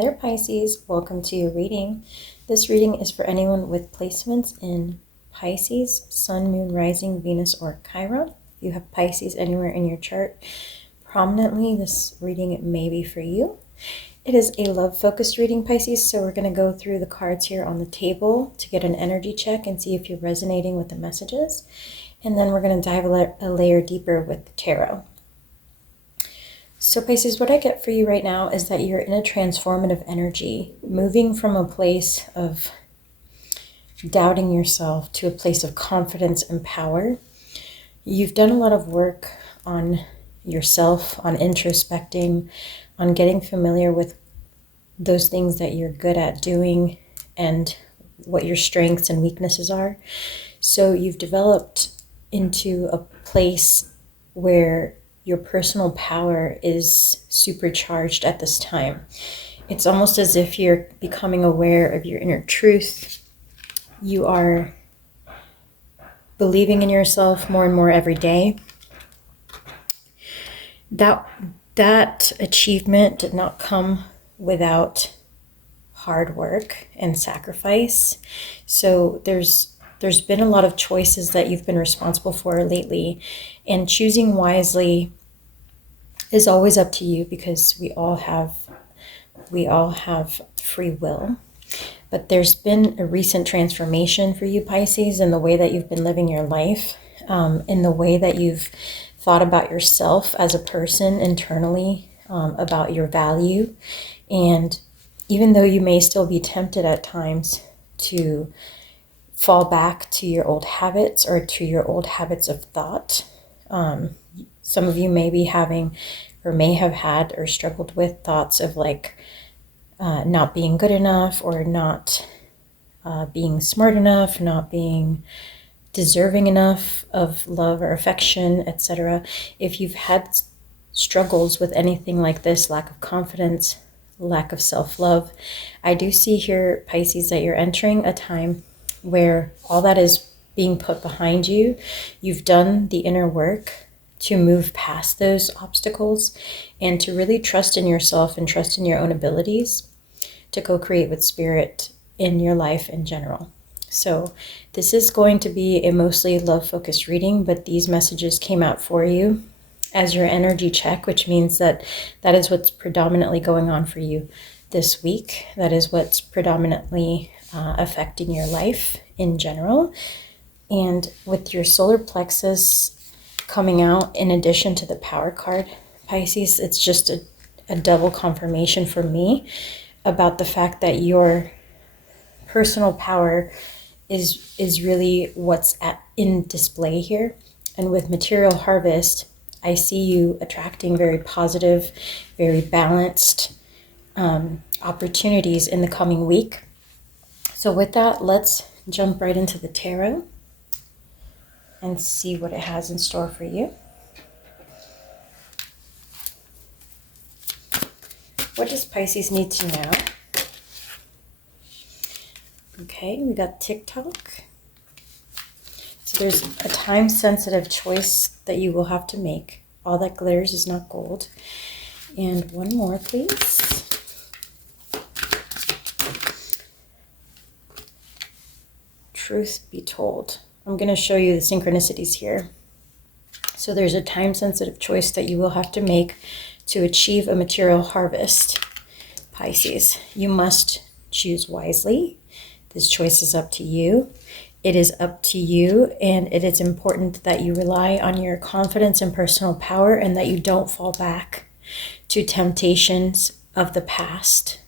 there, Pisces. Welcome to your reading. This reading is for anyone with placements in Pisces, Sun, Moon, Rising, Venus, or Chiron. If you have Pisces anywhere in your chart prominently, this reading may be for you. It is a love-focused reading, Pisces, so we're going to go through the cards here on the table to get an energy check and see if you're resonating with the messages. And then we're going to dive a layer deeper with the tarot. So Pisces, what I get for you right now is that you're in a transformative energy, moving from a place of doubting yourself to a place of confidence and power. You've done a lot of work on yourself, on introspecting, on getting familiar with those things that you're good at doing and what your strengths and weaknesses are. So you've developed into a place where your personal power is supercharged at this time. It's almost as if you're becoming aware of your inner truth. You are believing in yourself more and more every day. That achievement did not come without hard work and sacrifice. So there's been a lot of choices that you've been responsible for lately, and choosing wisely is always up to you because we all have free will. But there's been a recent transformation for you, Pisces, in the way that you've been living your life, in the way that you've thought about yourself as a person internally, about your value. And even though you may still be tempted at times to fall back to your old habits or to your old habits of thought, some of you may be having or may have had or struggled with thoughts of like not being good enough, or not being smart enough, not being deserving enough of love or affection, etc. If you've had struggles with anything like this, lack of confidence, lack of self-love, I do see here, Pisces, that you're entering a time where all that is being put behind you. You've done the inner work to move past those obstacles and to really trust in yourself and trust in your own abilities to co-create with spirit in your life in general. So this is going to be a mostly love-focused reading, but these messages came out for you as your energy check, which means that is what's predominantly going on for you this week. That is what's predominantly affecting your life in general. And with your solar plexus coming out in addition to the power card, Pisces, it's just a double confirmation for me about the fact that your personal power is really what's in display here. And with material harvest, I see you attracting very positive, very balanced opportunities in the coming week. So with that, let's jump right into the tarot and see what it has in store for you. What does Pisces need to know? Okay, we got TikTok. So there's a time-sensitive choice that you will have to make. All that glitters is not gold. And one more, please. Truth be told. I'm going to show you the synchronicities here. So there's a time-sensitive choice that you will have to make to achieve a material harvest, Pisces. You must choose wisely. This choice is up to you. It is up to you, and it is important that you rely on your confidence and personal power, and that you don't fall back to temptations of the past,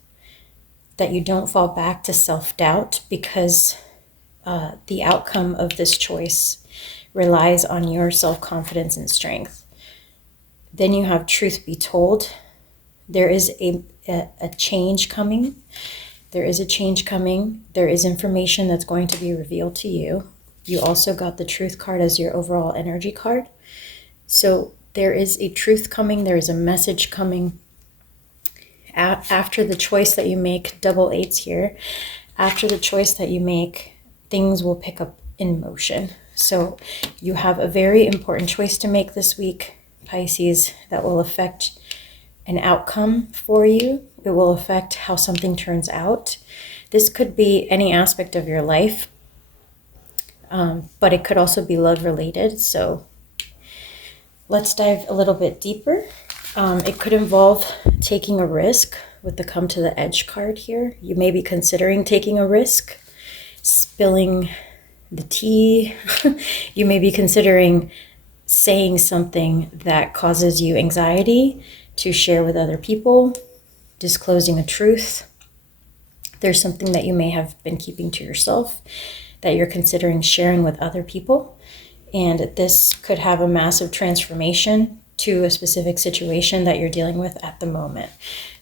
that you don't fall back to self-doubt, because the outcome of this choice relies on your self-confidence and strength. Then you have truth be told. There is a change coming. There is a change coming. There is information that's going to be revealed to you. You also got the truth card as your overall energy card. So there is a truth coming. There is a message coming. After the choice that you make, double eights here, after the choice that you make, things will pick up in motion. So you have a very important choice to make this week, Pisces, that will affect an outcome for you. It will affect how something turns out. This could be any aspect of your life, but it could also be love related. So let's dive a little bit deeper. It could involve taking a risk with the come to the edge card here. You may be considering taking a risk, spilling the tea. You may be considering saying something that causes you anxiety to share with other people, disclosing a truth. There's something that you may have been keeping to yourself that you're considering sharing with other people. And this could have a massive transformation to a specific situation that you're dealing with at the moment.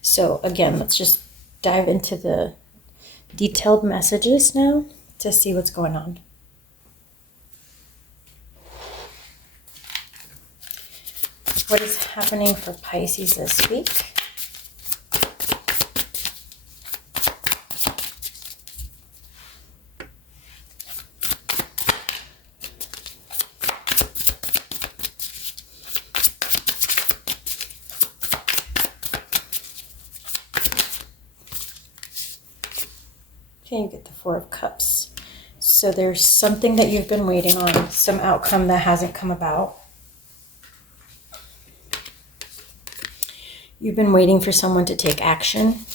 So again, let's just dive into the detailed messages now to see what's going on. What is happening for Pisces this week? Okay, you get the Four of Cups. So there's something that you've been waiting on, some outcome that hasn't come about. You've been waiting for someone to take action.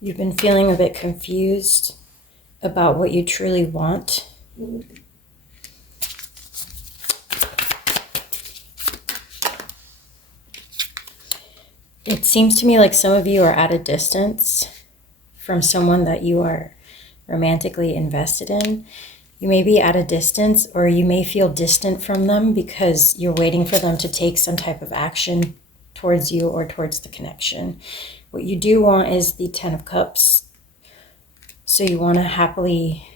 You've been feeling a bit confused about what you truly want. It seems to me like some of you are at a distance from someone that you are romantically invested in. You may be at a distance, or you may feel distant from them because you're waiting for them to take some type of action towards you or towards the connection. What you do want is the Ten of Cups. So you want to happily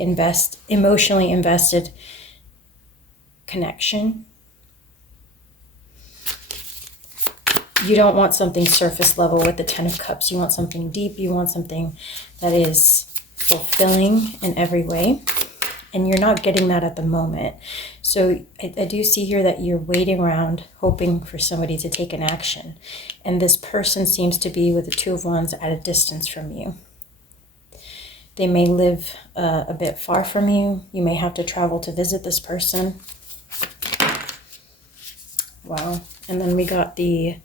invest, emotionally invested connection. You don't want something surface level with the Ten of Cups. You want something deep. You want something that is fulfilling in every way. And you're not getting that at the moment. So I do see here that you're waiting around, hoping for somebody to take an action. And this person seems to be with the Two of Wands at a distance from you. They may live a bit far from you. You may have to travel to visit this person. Wow. And then we got the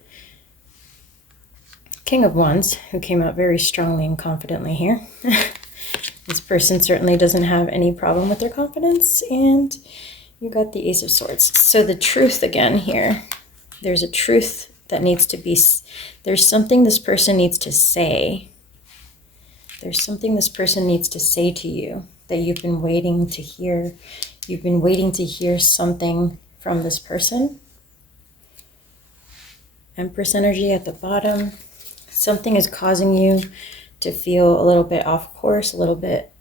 King of Wands, who came out very strongly and confidently here. This person certainly doesn't have any problem with their confidence. And you got the Ace of Swords. So the truth again here, there's a truth that needs to be, there's something this person needs to say. There's something this person needs to say to you that you've been waiting to hear. You've been waiting to hear something from this person. Empress energy at the bottom. Something is causing you to feel a little bit off course, a little bit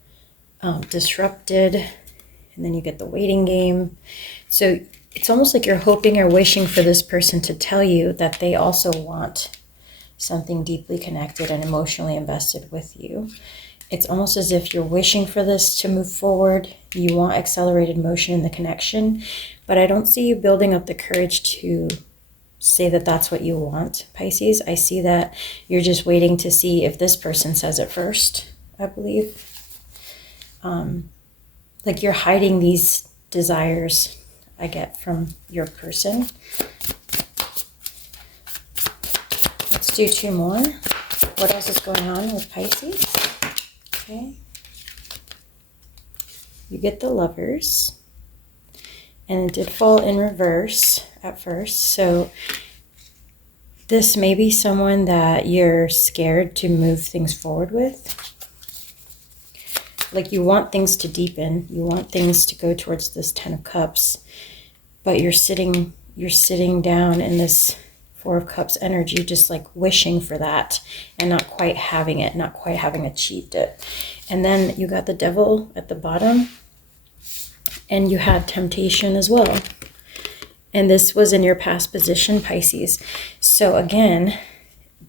disrupted. And then you get the waiting game. So it's almost like you're hoping or wishing for this person to tell you that they also want something deeply connected and emotionally invested with you. It's almost as if you're wishing for this to move forward. You want accelerated motion in the connection, but I don't see you building up the courage to say that that's what you want, Pisces. I see that you're just waiting to see if this person says it first, I believe. Like you're hiding these desires I get from your person. Let's do two more. What else is going on with Pisces? Okay. You get the Lovers. And it did fall in reverse at first. So this may be someone that you're scared to move things forward with. Like you want things to deepen. You want things to go towards this Ten of Cups. But you're sitting down in this Four of Cups energy, just like wishing for that and not quite having it, not quite having achieved it. And then you got the Devil at the bottom. And you had temptation as well. And this was in your past position, Pisces. So again,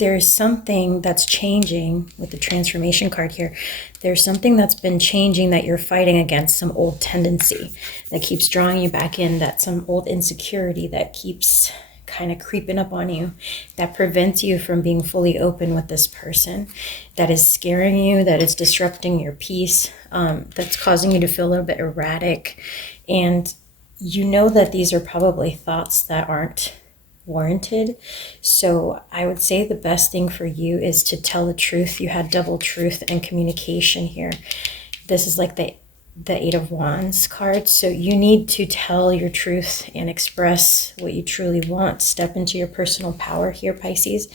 there's something that's changing with the transformation card here. There's something that's been changing that you're fighting against, some old tendency that keeps drawing you back in, that some old insecurity that keeps kind of creeping up on you, that prevents you from being fully open with this person, that is scaring you, that is disrupting your peace, that's causing you to feel a little bit erratic. And you know that these are probably thoughts that aren't warranted. So I would say the best thing for you is to tell the truth. You had double truth and communication here. This is like the Eight of Wands card. So you need to tell your truth and express what you truly want. Step into your personal power here, Pisces,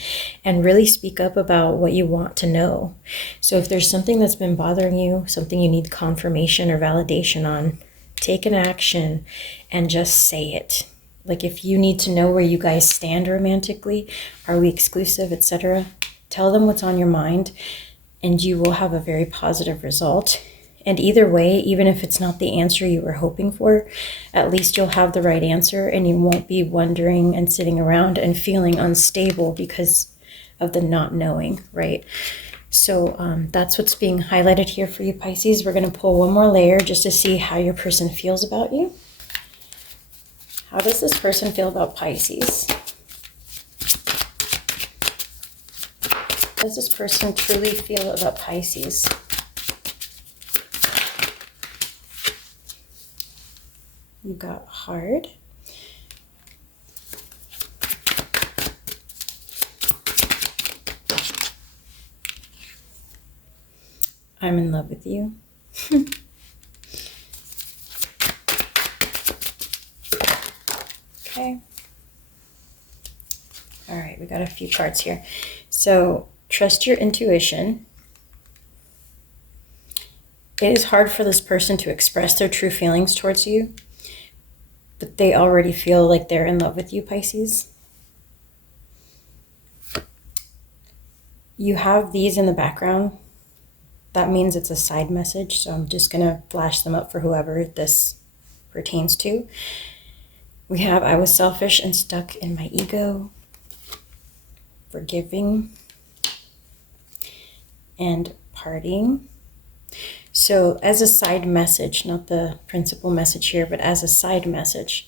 and really speak up about what you want to know. So if there's something that's been bothering you, something you need confirmation or validation on, take an action and just say it. Like if you need to know where you guys stand romantically, are we exclusive, etc., tell them what's on your mind and you will have a very positive result. And either way, even if it's not the answer you were hoping for, at least you'll have the right answer and you won't be wondering and sitting around and feeling unstable because of the not knowing, right? So that's what's being highlighted here for you, Pisces. We're going to pull one more layer just to see how your person feels about you. How does this person feel about Pisces? How does this person truly feel about Pisces? You got hard. I'm in love with you. Okay. All right, we got a few cards here. So trust your intuition. It is hard for this person to express their true feelings towards you, but they already feel like they're in love with you, Pisces. You have these in the background. That means it's a side message, so I'm just going to flash them up for whoever this pertains to. We have, I was selfish and stuck in my ego, forgiving, and partying. So as a side message, not the principal message here, but as a side message,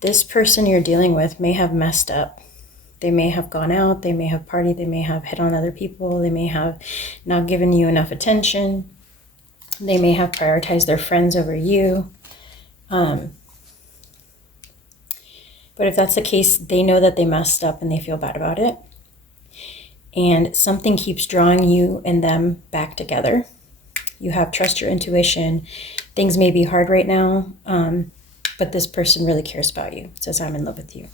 this person you're dealing with may have messed up. They may have gone out, they may have partied, they may have hit on other people, they may have not given you enough attention, they may have prioritized their friends over you. But if that's the case, they know that they messed up and they feel bad about it. And something keeps drawing you and them back together. You have trust your intuition. Things may be hard right now, but this person really cares about you. It says, I'm in love with you.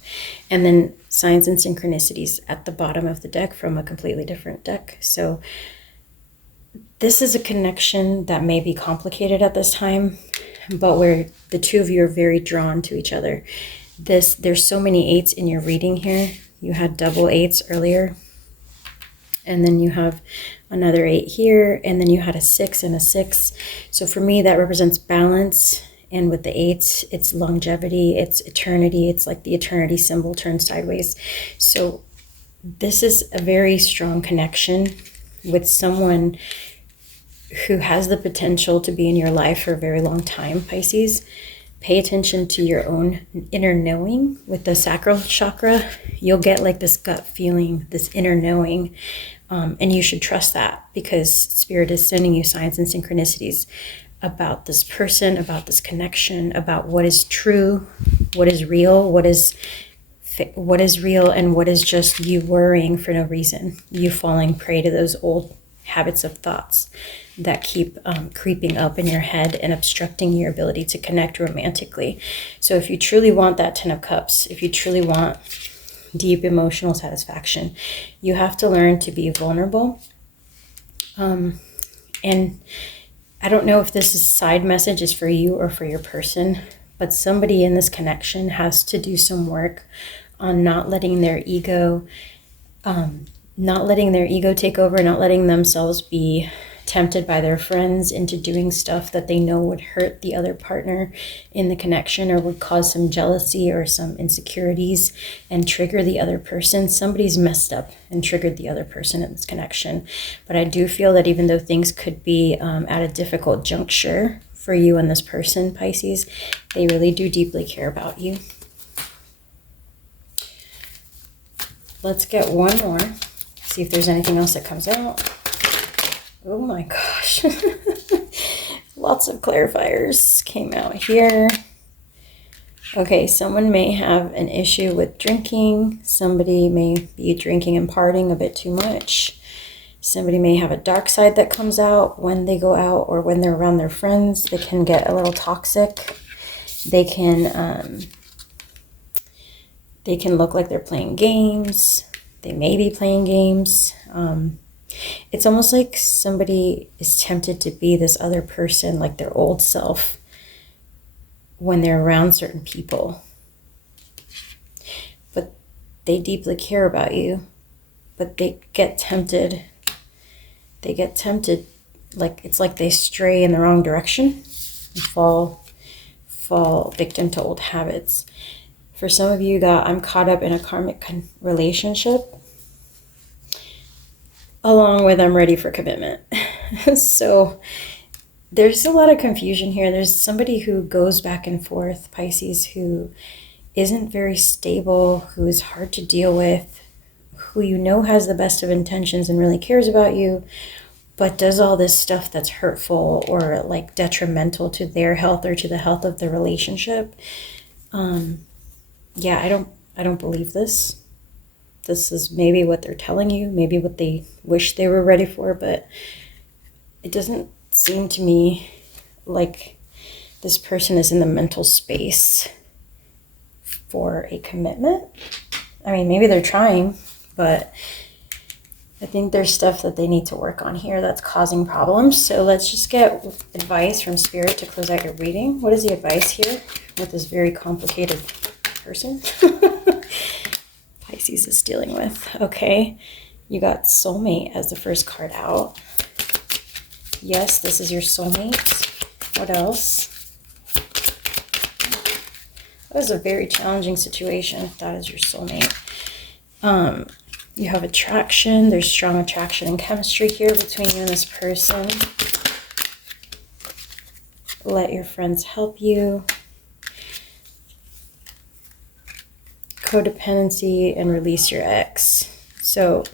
And then signs and synchronicities at the bottom of the deck from a completely different deck. So this is a connection that may be complicated at this time, but where the two of you are very drawn to each other. There's so many eights in your reading here. You had double eights earlier. And then you have another 8 here, and then you had a 6 and a 6. So for me, that represents balance. And with the 8s, it's longevity, it's eternity. It's like the eternity symbol turned sideways. So this is a very strong connection with someone who has the potential to be in your life for a very long time, Pisces. Pay attention to your own inner knowing with the sacral chakra. You'll get like this gut feeling, this inner knowing. And you should trust that because Spirit is sending you signs and synchronicities about this person, about this connection, about what is true, what is real, what is real, and what is just you worrying for no reason. You falling prey to those old habits of thoughts that keep creeping up in your head and obstructing your ability to connect romantically. So if you truly want that 10 of Cups, if you truly want deep emotional satisfaction, you have to learn to be vulnerable. And I don't know if this side message is for you or for your person, but somebody in this connection has to do some work on not letting their ego take over, not letting themselves be tempted by their friends into doing stuff that they know would hurt the other partner in the connection or would cause some jealousy or some insecurities and trigger the other person. Somebody's messed up and triggered the other person in this connection. But I do feel that even though things could be at a difficult juncture for you and this person, Pisces, they really do deeply care about you. Let's get one more. See if there's anything else that comes out. Oh my gosh. Lots of clarifiers came out here. Okay, someone may have an issue with drinking. Somebody may be drinking and partying a bit too much. Somebody may have a dark side that comes out when they go out or when they're around their friends. They can get a little toxic. They can look like they're playing games. They may be playing games. It's almost like somebody is tempted to be this other person, like their old self, when they're around certain people. But they deeply care about you. But they get tempted. Like it's like they stray in the wrong direction and fall victim to old habits. For some of you, that I'm caught up in a karmic relationship, along with I'm ready for commitment. So there's a lot of confusion here. There's somebody who goes back and forth, Pisces, who isn't very stable, who is hard to deal with, who you know has the best of intentions and really cares about you, but does all this stuff that's hurtful or like detrimental to their health or to the health of the relationship. Yeah, I don't believe this. This is maybe what they're telling you, maybe what they wish they were ready for, but it doesn't seem to me like this person is in the mental space for a commitment. I mean, maybe they're trying, but I think there's stuff that they need to work on here that's causing problems. So let's just get advice from Spirit to close out your reading. What is the advice here with this very complicated person Pisces is dealing with? Okay, you got soulmate as the first card out. Yes, this is your soulmate. What else? That was a very challenging situation if that is your soulmate. You have attraction. There's strong attraction and chemistry here between you and this person. Let your friends help you. Codependency and release your ex. So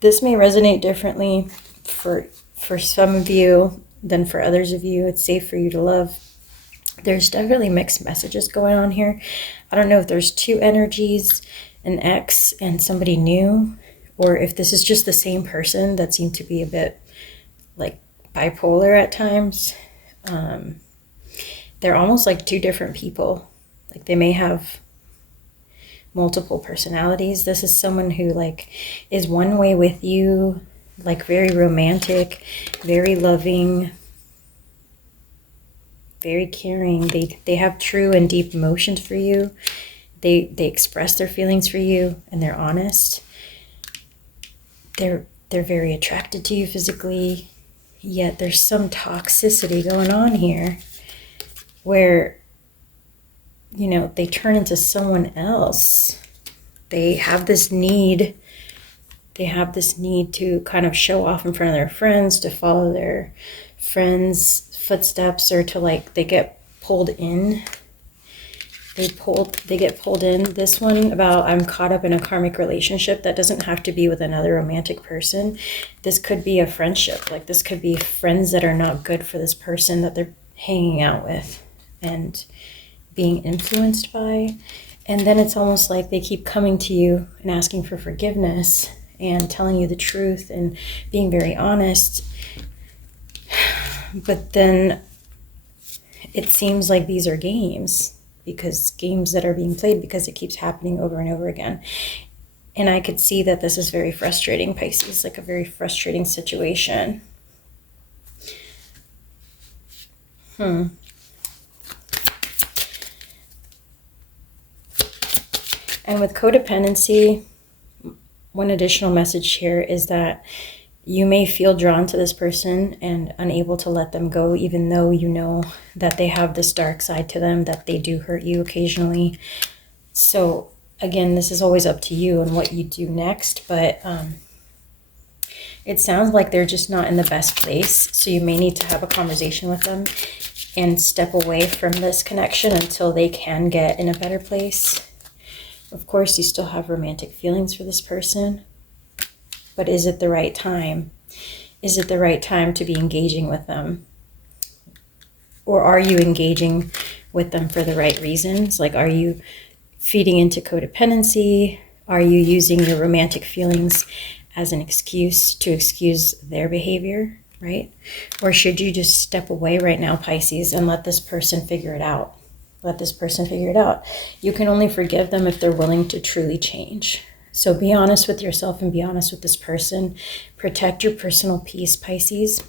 this may resonate differently for some of you than for others of you. It's safe for you to love. There's definitely mixed messages going on here. I don't know if there's two energies, an ex and somebody new, or if this is just the same person that seemed to be a bit like bipolar at times. They're almost like two different people. Like they may have multiple personalities. This is someone who like is one way with you, like very romantic, very loving, very caring. They have true and deep emotions for you. They express their feelings for you and they're honest. They're very attracted to you physically, yet there's some toxicity going on here where, you know, they turn into someone else. They have this need. They have this need to kind of show off in front of their friends, to follow their friends' footsteps, or to like, they get pulled in. They get pulled in. This one about I'm caught up in a karmic relationship, that doesn't have to be with another romantic person. This could be a friendship. Like this could be friends that are not good for this person that they're hanging out with and being influenced by. And then it's almost like they keep coming to you and asking for forgiveness and telling you the truth and being very honest. But then it seems like these are games, because games that are being played because it keeps happening over and over again. And I could see that this is very frustrating, Pisces, like a very frustrating situation. And with codependency, one additional message here is that You may feel drawn to this person and unable to let them go, even though you know that they have this dark side to them, that they do hurt you occasionally. So again, this is always up to you and what you do next, but it sounds like they're just not in the best place. So you may need to have a conversation with them and step away from this connection until they can get in a better place. Of course, you still have romantic feelings for this person, but is it the right time? Is it the right time to be engaging with them? Or are you engaging with them for the right reasons? Like, are you feeding into codependency? Are you using your romantic feelings as an excuse to excuse their behavior, right? Or should you just step away right now, Pisces, and let this person figure it out? Let this person figure it out. You can only forgive them if they're willing to truly change. So be honest with yourself and be honest with this person. Protect your personal peace, Pisces.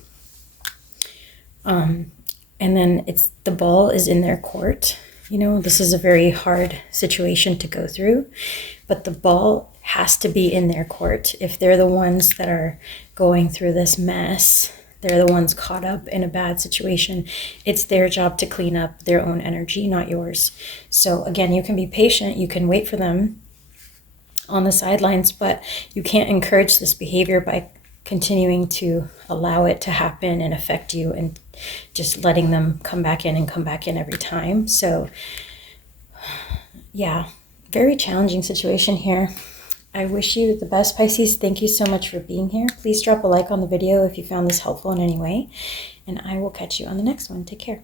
And then the ball is in their court. You know, this is a very hard situation to go through, but the ball has to be in their court. If they're the ones that are going through this mess, they're the ones caught up in a bad situation, it's their job to clean up their own energy, not yours. So again, you can be patient, you can wait for them on the sidelines, but you can't encourage this behavior by continuing to allow it to happen and affect you and just letting them come back in and come back in every time. So yeah, very challenging situation here. I wish you the best, Pisces. Thank you so much for being here. Please drop a like on the video if you found this helpful in any way, and I will catch you on the next one. Take care.